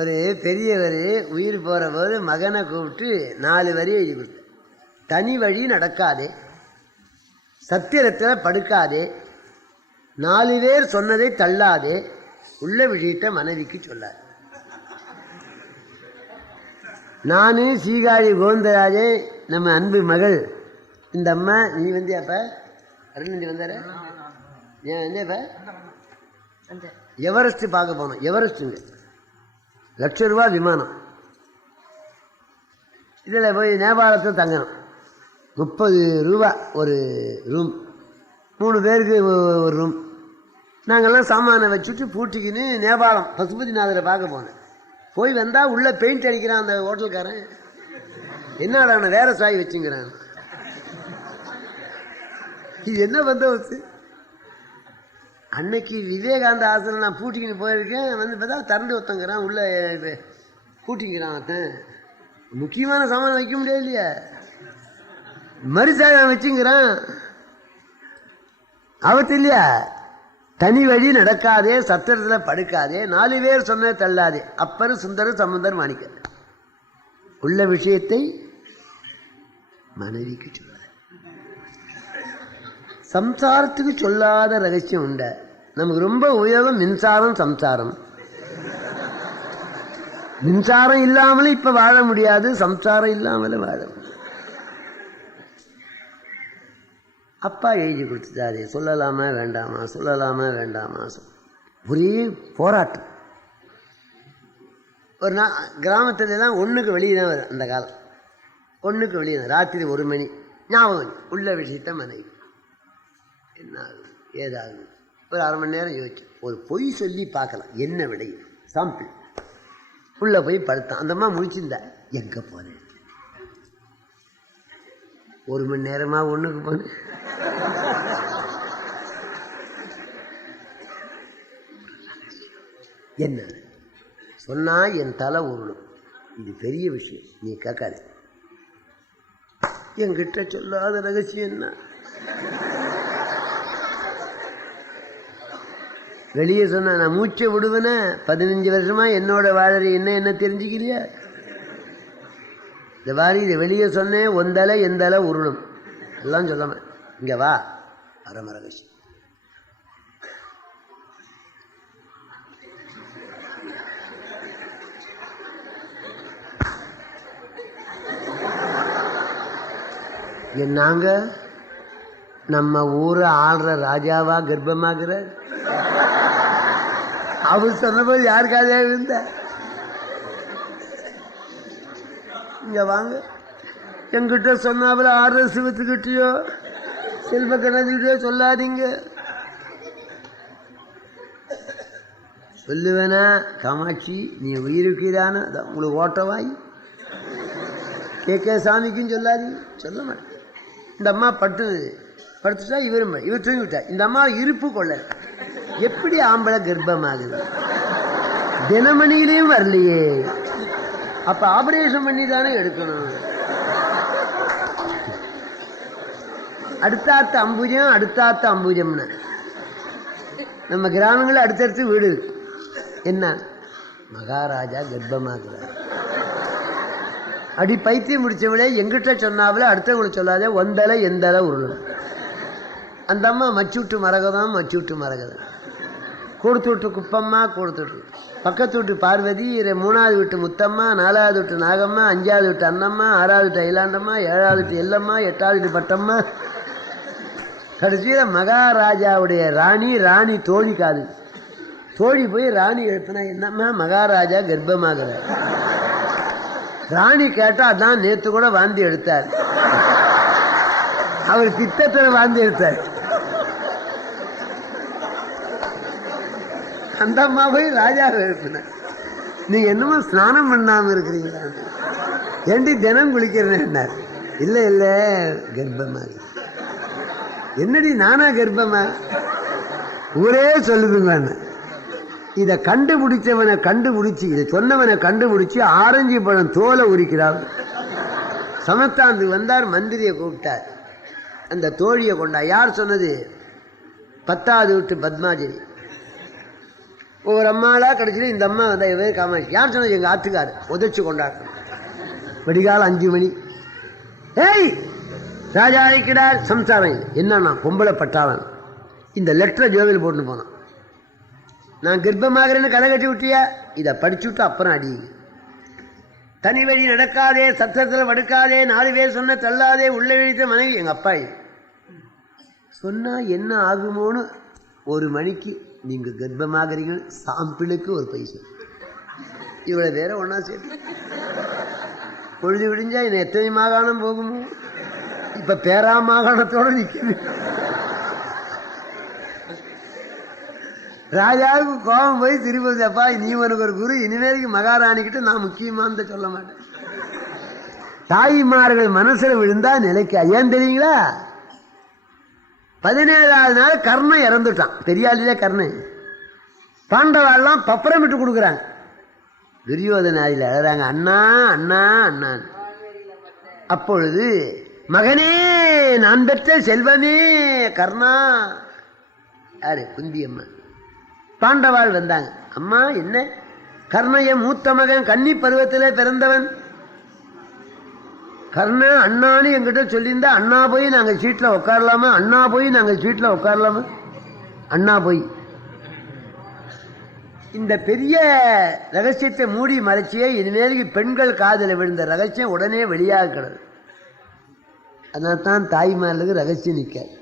ஒரு பெரியவர் உயிர் போகிற போது மகனை கூப்பிட்டு 4 வரி எழுதி கொடுத்தார். தனி வழி நடக்காதே, சத்திரத்தில் படுக்காதே, 4 பேர் சொன்னதை தள்ளாதே, உள்ள விஷயத்தை மனைவிக்கு சொல்லாது. நான் சீகாழி கோவிந்தராஜே, நம்ம அன்பு மகள் இந்த அம்மா. நீ வந்தியாப்ப? அருள்நந்தி வந்தார? ஏன் வந்தியாப்ப? எவரெஸ்ட் பார்க்க போனோம். எவரெஸ்ட்டுங்க, ₹1,00,000 விமானம். இதில் போய் நேபாளத்தில் தங்கணும். ₹30 ஒரு ரூம், 3 பேருக்கு ஒரு ரூம். நாங்கள்லாம் சாமானை வச்சுட்டு பூட்டிக்கின்னு நேபாளம் பசுபதிநாதரை பார்க்க போனேன். போய் வந்தால் உள்ளே பெயிண்ட் அடிக்கிறான் அந்த ஹோட்டல்காரன். என்னடா நான் வேற சாய் வச்சுங்கிறான். இது என்ன பந்தோபஸ்து? அன்னைக்கு விவேகானந்த ஆசிரியர் நான் பூட்டிக்கின்னு போயிருக்கேன். வந்து பார்த்தா திறந்து ஒருத்தங்கிறான், உள்ள பூட்டிங்கிறான். ஒருத்தன் முக்கியமான சாமான் வைக்க முடியாது இல்லையா, மறுசாயம் வச்சுங்கிறான். அவத்து இல்லையா, தனி வழி நடக்காதே, சத்திரத்தில் படுக்காதே, 4 பேர் சொன்ன தள்ளாதே. அப்பர் சுந்தரர் சம்பந்தர் மாணிக்க உள்ள விஷயத்தை மனைவிக்கு சொல்ல. சம்சாரத்துக்கு சொல்லாத ரகசியம் உண்ட. நமக்கு ரொம்ப உபயோகம் மின்சாரம், சம்சாரம். மின்சாரம் இல்லாமலும் இப்ப வாழ முடியாது, சம்சாரம் இல்லாமலும் வாழ முடியாது. அப்பா எழுதி கொடுத்துட்டாரு, சொல்லலாமா வேண்டாமா, சொல்லலாமா வேண்டாமா. ஒரே போராட்டம். ஒரு நாள் கிராமத்துலலாம் 1க்கு வெளியே தான் வரும். அந்த காலம் 1க்கு வெளியே, ராத்திரி 1 மணி ஞாபகம் உள்ள விஷயத்த மனைவி என்ன ஆகும் ஏதாகும். ஒரு 1/2 மணி நேரம் யோசிச்சு ஒரு பொய் சொல்லி பார்க்கலாம் என்ன விடை. சாம்பிள் உள்ள போய் படுத்தான். அந்த அம்மா முடிச்சிருந்தா, எங்க போனேன் 1 மணி நேரமா 1க்கு போனேன். என்ன சொன்னா என் தலை உருளும். இது பெரிய விஷயம், நீ கேட்காத. என்கிட்ட சொல்லாத ரகசியம் என்ன? வெளியே சொன்ன நான் மூச்சை விடுவேன. 15 வருஷமா என்னோட வாழறி என்ன தெரிஞ்சுக்கிறியா? இந்த வாரி இதை வெளியே சொன்னேன், ஒந்தலை எந்தலை உருளும் எல்லாம் சொல்லாம இங்க வா. அரமரகசி நாங்க நம்ம ஊரை ஆள்ற ராஜாவா கர்ப்பமாகிற அவர் சொன்னபோது யாருக்காக இருந்த? இங்க வாங்க. என்கிட்ட சொன்னாவில் ஆறு சிவத்துக்கிட்டயோ செல்வ கணக்கிட்டயோ சொல்லாதீங்க. சொல்லுவேனா காமாட்சி நீ உயிருக்கிறான உங்களுக்கு ஓட்டவாய் கேட்க சாமிக்கும் சொல்லாதீங்க. சொல்ல மாட்டேன். இந்த அம்மா படுத்துட்டா இவர் தூங்கிவிட்டா. இந்த அம்மா இருப்பு கொள்ள எப்படி ஆம்பளை கர்ப்பமாகுது? தினமணியிலையும் வரலையே. அப்ப ஆபரேஷன் பண்ணி தானே எடுக்கணும். அடுத்தாத்த அம்புஜம்னு நம்ம கிராமங்களில் அடுத்தடுத்து வீடு. என்ன மகாராஜா கர்ப்பமாகுறார். அடி பைத்தியம் முடிச்சவளே எங்கிட்ட சொன்னாவில அடுத்தவங்களை சொல்லாதே, ஒந்தலை எந்தலை உருளும். அந்த அம்மா மச்சூட்டு மரகதம் கொடுத்து விட்டு குப்பம்மா, கொடுத்து விட்டு பக்கத்து வீட்டு பார்வதி, 3வது வீட்டு முத்தம்மா, 4வது வீட்டு நாகம்மா, 5வது வீட்டு அண்ணம்மா, 6வது வீட்டு ஐலாண்டம்மா, 7வது வீட்டு எல்லம்மா, 8வது வீட்டு பட்டம்மா. கடைசியில் மகாராஜாவுடைய ராணி தோழி காது. தோழி போய் ராணி எழுப்பினா, என்னம்மா மகாராஜா கர்ப்பமாகிறார். ராணி கேட்டா அதான் நேற்று கூட வாந்தி எடுத்தார். அவர் பித்தத்தில் வாந்தி எடுத்தார். அந்த அம்மா போய் ராஜா எழுப்பின, நீங்க என்னமோ ஸ்நானம் பண்ணாம இருக்கிறீங்களா? ஏண்டி தினம் குளிக்கிறேன்னு. இல்ல கர்ப்பமா. என்னடி நானா கர்ப்பமா? ஊரே சொல்லுதுங்க. இதை கண்டுபிடிச்சு இதை சொன்னவனை கண்டுபிடிச்சு ஆரஞ்சு பழம் தோலை உரிக்கிறார். சமத்தாந்து வந்தார், மந்திரியை கூப்பிட்டார். அந்த தோழியை கொண்டா. யார் சொன்னது? 10வது வீட்டு பத்மாஜி. ஒவ்வொரு அம்மாலாம் கிடைச்சிட்டு இந்த அம்மா வந்து காமாட்சி யார் சொன்னது? எங்கள் ஆத்துக்காரு உதச்சு கொண்டாடுறோம். விடிகாலம் 5 மணி. ஏய் ராஜா இருக்கிறார் சம்சாரம் என்னன்னா பொம்பளை பட்டாளன் இந்த லெட்டரை ஜோவில் போட்டு போனான். நான் கர்ப்பமாகிறேன்னு கதை கட்டி விட்டியா? இதை படிச்சு விட்டு அப்புறம் அடியுங்க. தனி வழி நடக்காதே, சத்திரத்தில் வடுக்காதே, 4 பேர் சொன்ன தள்ளாதே, உள்ள விழித்த மனைவி. எங்கள் அப்பா சொன்னால் என்ன ஆகுமோன்னு 1 மணிக்கு நீங்கள் கர்ப்பமாகறீங்க, சாம்பிளுக்கு ஒரு பைசா. இவ்வளோ வேற ஒன்றா சேர்த்து பொழுது விடிஞ்சா இன்னும் எத்தனை மாகாணம் போகுமோ? இப்போ பேரா மாகாணத்தோடு நிற்குது. ராஜாவுக்கு கோபம் போய் திருப்பதி, அப்பா நீ உனக்கு ஒரு குரு, இனிமேலுக்கு மகாராணிக்கிட்ட நான் முக்கியமானதை சொல்ல மாட்டேன். தாய்மார்கள் மனசில் விழுந்தா நிலைக்கா. ஏன் தெரியுங்களா? 17ஆவது நாள் கர்ணன் இறந்துட்டான். பெரியாளிலே கர்ணன். பாண்டவாள்லாம் பப்பரம் விட்டு கொடுக்குறாங்க. துரியோதனாரில் அழறாங்க, அண்ணா அண்ணா அண்ணா. அப்பொழுது மகனே நான் பெற்ற செல்வமே கர்ணா, யாரு? குந்தி அம்மா. பாண்டவாள் வந்தாங்க. அம்மா என்ன? கர்ணைய மூத்த மகன், கன்னி பருவத்தில் பிறந்தவன் கர்ணன். அண்ணான்னு என்கிட்ட சொல்லியிருந்தா அண்ணா போய் நாங்கள் சீட்டில் உட்காரலாமா? அண்ணா போய் நாங்கள் சீட்டில் உட்காரலாமா? அண்ணா போய் இந்த பெரிய ரகசியத்தை மூடி மறைச்சியே இனிமேலுக்கு பெண்கள் காதில் விழுந்த ரகசியம் உடனே வெளியாக கிடது. அதனால தான் தாய்மார்களுக்கு ரகசியம் நிற்காது.